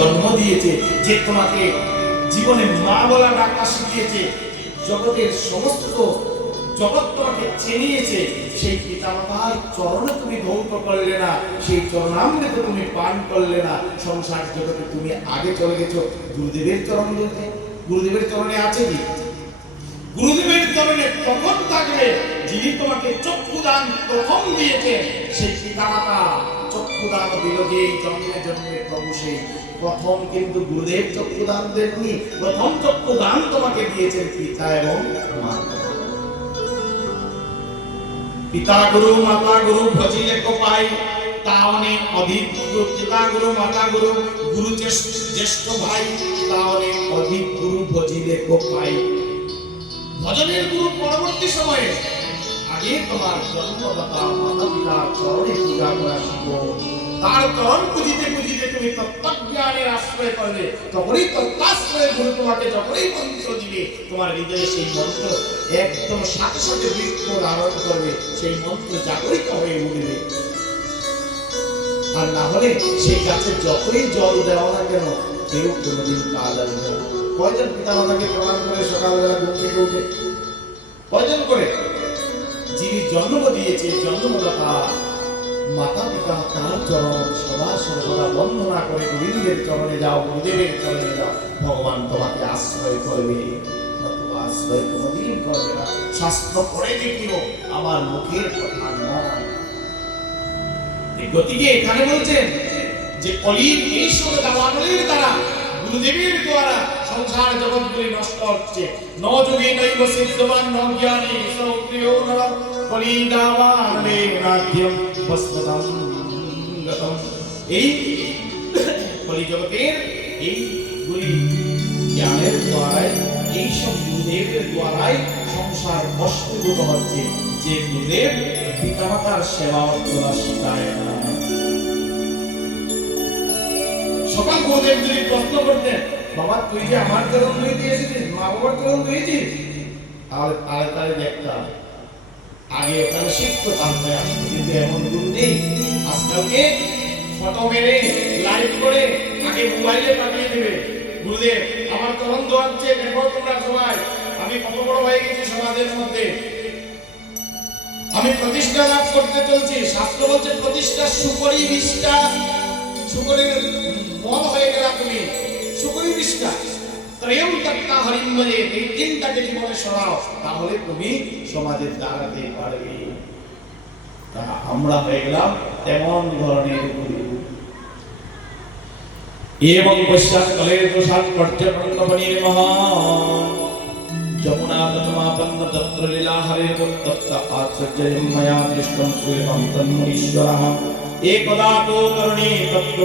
জন্ম দিয়েছে, যে তোমাকে জীবনে মা বলা ডাকা শিখিয়েছে, জগতের সমস্ত জগৎ তোমাকে চেনিয়েছে সেই পিতামাতার চরণে তুমি ধৌত করলে না, সেই চরণামৃত তুমি পান করলে না, সংসার জগতে তুমি আগে চলে গেছো। গুরুদেবের চরণ গুরুদেবের চরণে আছে কি? গুরুদেবের চরণে তখন থাকবে, যিনি তোমাকে চক্ষুদান প্রথম দিয়েছে, সেই পিতামাতা চক্ষুদান দিল যে জন্মে জন্মে প্রভু সেই। প্রথম কিন্তু গুরুদেব চক্ষুদান দেননি, প্রথম চক্ষুদান তোমাকে দিয়েছেন পিতা এবং মাতা। পিতা গুরু, মাতা গুরু, ভজিলে কোপাই, তাওনে অধিক গুরু, পিতা গুরু, মাতা গুরু গুরু জ্যেষ্ঠ ভাই, তাওনে অধিক গুরু, ভজিলে কোপাই। ভজনের গুরু পরবর্তী সময়ে আগে তোমার জন্মদাতা মাতা পিতার চরণে পূজা করা শিখো তার চরণ পুজিতে পুজিতে তুমি তত্ত্বজ্ঞানের আশ্রয় করবে তখনই তত্ত্বাশ্রয়ে গুরু তোমাকে যখনই মন্ত্র দিবে, তোমার হৃদয়ে সেই মন্ত্র একদম সাথে সাথে বৃক্ষ ধারণ করবে, সেই মন্ত্র জাগরিত হয়ে উঠবে। আর না হলে সেই গাছে যতই জল দেওয়া না কেন, কেউ কোনোদিন কাজ আসবে না। কয়জন পিতা মাতাকে প্রণাম করে সকালবেলা ঘুম থেকে উঠে? কয়জন করে? যিনি জন্ম দিয়েছে, জন্মদাতা, মাতা পিতা তার চরণ, সদা সর্বদা বন্দনা করে গুরুদেবের চরণে যাও, গুরুদেবের চরণে যাও। ভগবান তোমাকে আশ্রয় করবে আশ্রয় কোনোদিন করবে না। শাস্ত্র পড়ে দেখিও আমার মুখের কথা নয়। গতিকে এখানে বলছেন যে কলির এই সব দাওয়ানলের দ্বারা, গুরুদেবের দ্বারা সংসার জগৎগুলি নষ্ট হচ্ছে। নৈব সিদ্ধবান সৌপ্রিয় নর কলি দাওয়ানলে রাজ্যম বস্মতম গতম। এই এই গুলি জ্ঞানের দ্বারাই, এই সব গুরুদেবের দ্বারাই সংসার বস্তুভূত হচ্ছে। যে গুরুদেব পিতামাতার সেবা শিখায় না। সকাল গুরুদেব যদি প্রশ্ন করতেন বাবা, তুই যে আমার চরণ ধুয়ে দিয়েছিস মা বাবার চরণ ধুয়েছিস তাহলে তাহলে দেখতাম আগে ওখানে শিখতো তাহলে আসতো কিন্তু এমন গুরু নেই। আজকালকে ফটো মেরে লাইভ করে আগে মোবাইলে পাঠিয়ে দেবে। গুরুদেব, আমার চরণ ধোয়াচ্ছে, দেখো তোমরা সবাই। আমি কত বড় হয়ে গেছি সমাজের মধ্যে। আমি প্রতিষ্ঠা লাভ করতে চলছি। শাস্ত্র বলছে, প্রতিষ্ঠা সুকরি বিষ্ঠা সুকরির মন হয়ে গেল। তা আমরা হয়ে গেলাম তেমন ধরনের এবং পশ্চাৎ কলে দোষাৎ পর্যটনপণীর মহান যমুনা তত্র লীলা হরে আশ্চর্যম ময়া দৃষ্টম সূর্যম তন্মনীশ্বরः একদা তো তরুণী তত্র